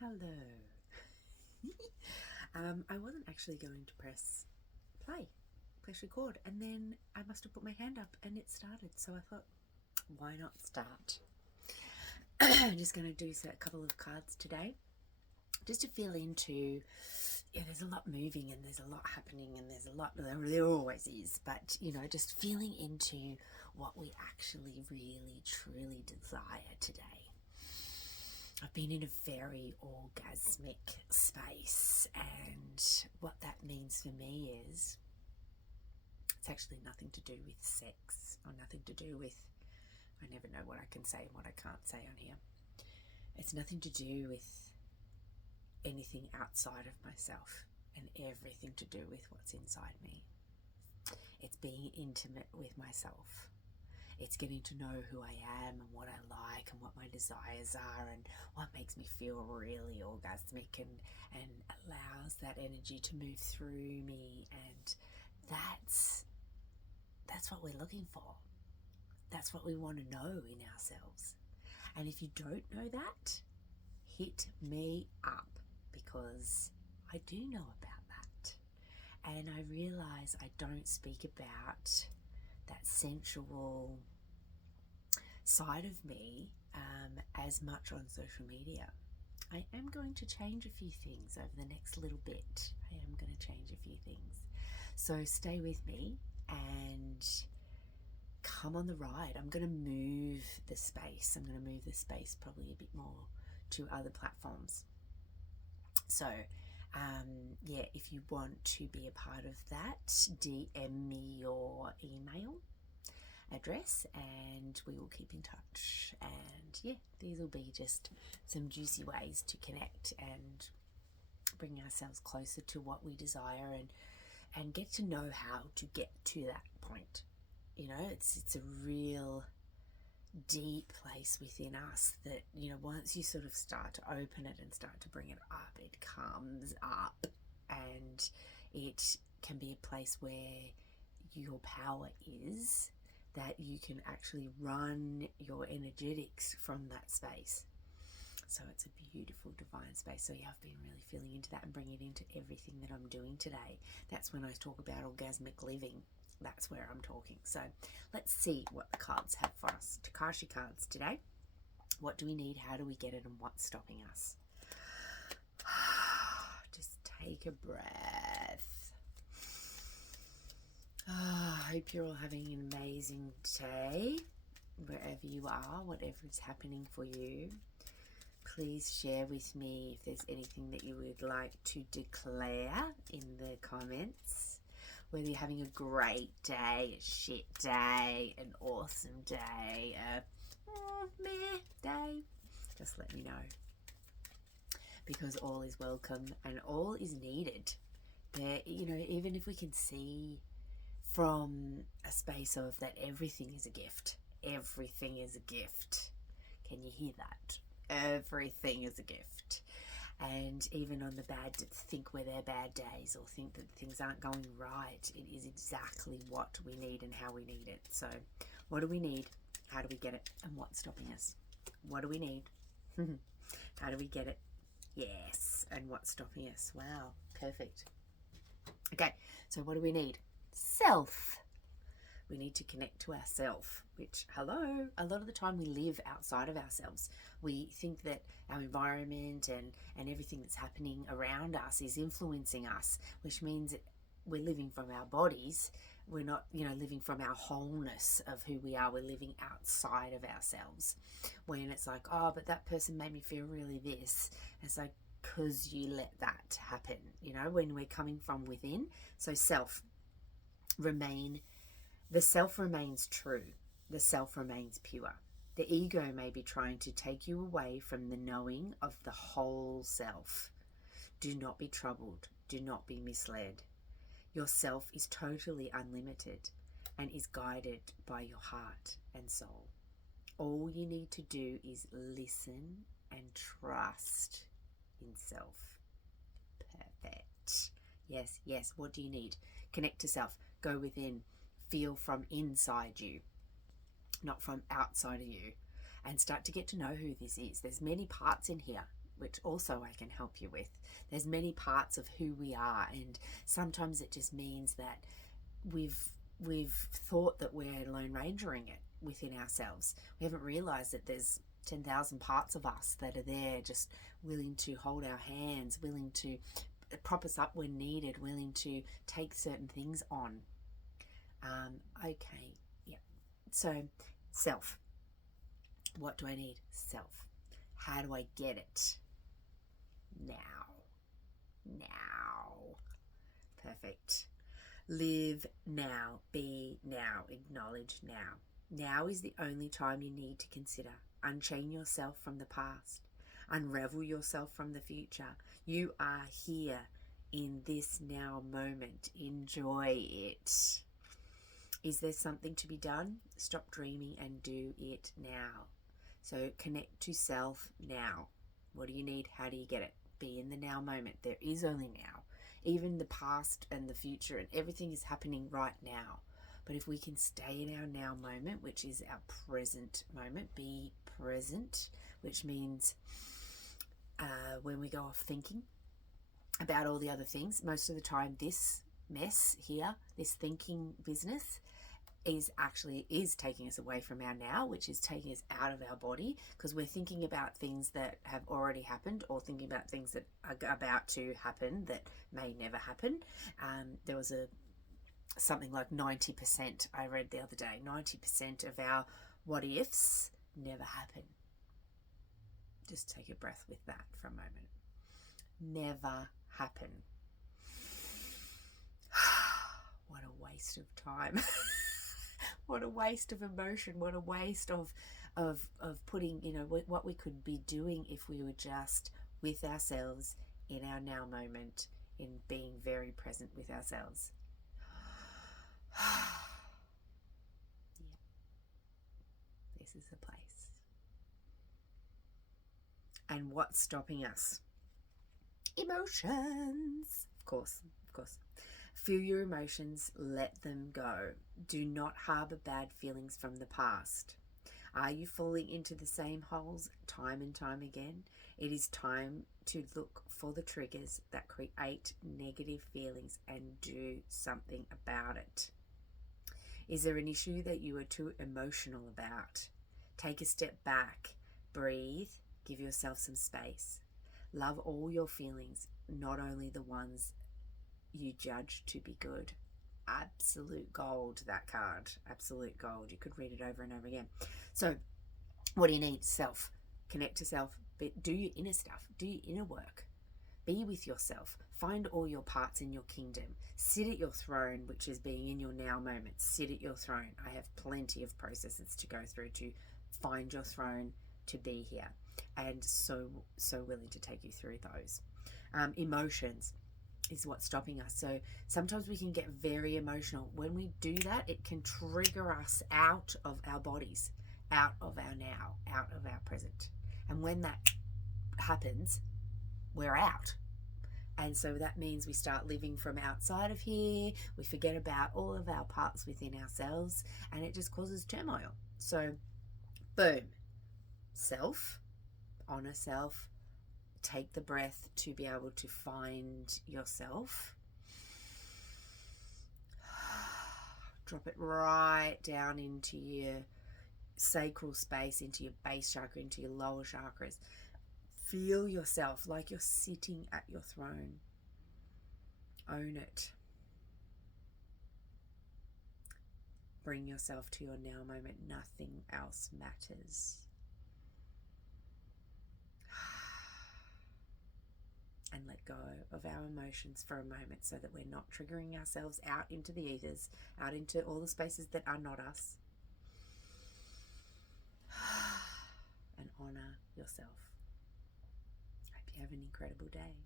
hello. I wasn't actually going to press record, and then I must have put my hand up and it started. So I thought, why not start? I'm just going to do a couple of cards today, just to feel into. Yeah, there's a lot moving and there's a lot happening and there's a lot. There always is, but just feeling into what we actually, really, truly desire today. I've been in a very orgasmic space, and what that means for me is it's actually nothing to do with sex, or nothing to do with, I never know what I can say and what I can't say on here. It's nothing to do with anything outside of myself, and everything to do with what's inside me. It's being intimate with myself. It's getting to know who I am and what I like and what my desires are and what makes me feel really orgasmic and allows that energy to move through me. And that's what we're looking for. That's what we want to know in ourselves. And if you don't know that, hit me up, because I do know about that. And I realize I don't speak about that sensual side of me as much on social media. I am going to change a few things over the next little bit. I am going to change a few things. So stay with me and come on the ride. I'm going to move the space. I'm going to move the space probably a bit more to other platforms. So if you want to be a part of that, DM me your email address and we will keep in touch. And these will be just some juicy ways to connect and bring ourselves closer to what we desire and get to know how to get to that point. It's a real deep place within us that, once you sort of start to open it and start to bring it up, it comes up, and it can be a place where your power is, that you can actually run your energetics from that space. So it's a beautiful divine space. So I've been really feeling into that and bringing it into everything that I'm doing today. That's when I talk about orgasmic living. That's where I'm talking. So let's see what the cards have for us. Takashi cards today. What do we need? How do we get it? And what's stopping us? Just take a breath. I hope you're all having an amazing day, wherever you are, whatever is happening for you. Please share with me if there's anything that you would like to declare in the comments. Whether you're having a great day, a shit day, an awesome day, a meh day, just let me know. Because all is welcome and all is needed. There, even if we can see from a space of that everything is a gift. Everything is a gift. Can you hear that? Everything is a gift. And even on the think where they're bad days or think that things aren't going right, it is exactly what we need and how we need it. So what do we need? How do we get it? And what's stopping us? What do we need? How do we get it? Yes. And what's stopping us? Wow. Perfect. Okay. So what do we need? Self. We need to connect to ourself, which, a lot of the time we live outside of ourselves. We think that our environment and everything that's happening around us is influencing us, which means that we're living from our bodies. We're not, living from our wholeness of who we are. We're living outside of ourselves. When it's like, oh, but that person made me feel really this. It's like, because you let that happen, when we're coming from within. So the self remains true. The self remains pure. The ego may be trying to take you away from the knowing of the whole self. Do not be troubled. Do not be misled. Your self is totally unlimited and is guided by your heart and soul. All you need to do is listen and trust in self. Perfect. Yes. What do you need? Connect to self. Go within. Feel from inside you, not from outside of you, and start to get to know who this is. There's many parts in here. which also I can help you with. There's many parts of who we are, and sometimes it just means that we've thought that we're Lone Rangering it within ourselves. We haven't realized that there's 10,000 parts of us that are there, just willing to hold our hands, willing to prop us up when needed, willing to take certain things on. Okay, yeah. So, self. What do I need? Self. How do I get it? Now. Perfect. Live now. Be now. Acknowledge now. Now is the only time you need to consider. Unchain yourself from the past. Unravel yourself from the future. You are here in this now moment. Enjoy it. Is there something to be done? Stop dreaming and do it now. So connect to self now. What do you need? How do you get it? Be in the now moment. There is only now. Even the past and the future and everything is happening right now. But if we can stay in our now moment, which is our present moment, be present, which means when we go off thinking about all the other things, most of the time this mess here, this thinking business, is taking us away from our now, which is taking us out of our body, because we're thinking about things that have already happened or thinking about things that are about to happen that may never happen. There was something like 90%, I read the other day, 90% of our what ifs never happen. Just take a breath with that for a moment. Never happen. What a waste of time. What a waste of emotion. What a waste of putting, what we could be doing if we were just with ourselves in our now moment, in being very present with ourselves. Yeah. This is the place. And what's stopping us? Emotions. Of course. Feel your emotions, let them go. Do not harbor bad feelings from the past. Are you falling into the same holes time and time again? It is time to look for the triggers that create negative feelings and do something about it. Is there an issue that you are too emotional about? Take a step back, breathe, give yourself some space. Love all your feelings, not only the ones you judge to be good. Absolute gold, that card. Absolute gold. You could read it over and over again. So what do you need? Self. Connect to self. Do your inner stuff. Do your inner work. Be with yourself. Find all your parts in your kingdom. Sit at your throne, which is being in your now moment. Sit at your throne. I have plenty of processes to go through to find your throne, to be here, and so willing to take you through those. Emotions is what's stopping us. So sometimes we can get very emotional. When we do that, it can trigger us out of our bodies, out of our now, out of our present. And when that happens, we're out. And so that means we start living from outside of here. We forget about all of our parts within ourselves, and it just causes turmoil. So boom, self, honor self, take the breath to be able to find yourself. Drop it right down into your sacral space, into your base chakra, into your lower chakras. Feel yourself like you're sitting at your throne. Own it. Bring yourself to your now moment. Nothing else matters. And let go of our emotions for a moment so that we're not triggering ourselves out into the ethers, out into all the spaces that are not us. And honor yourself. Hope you have an incredible day.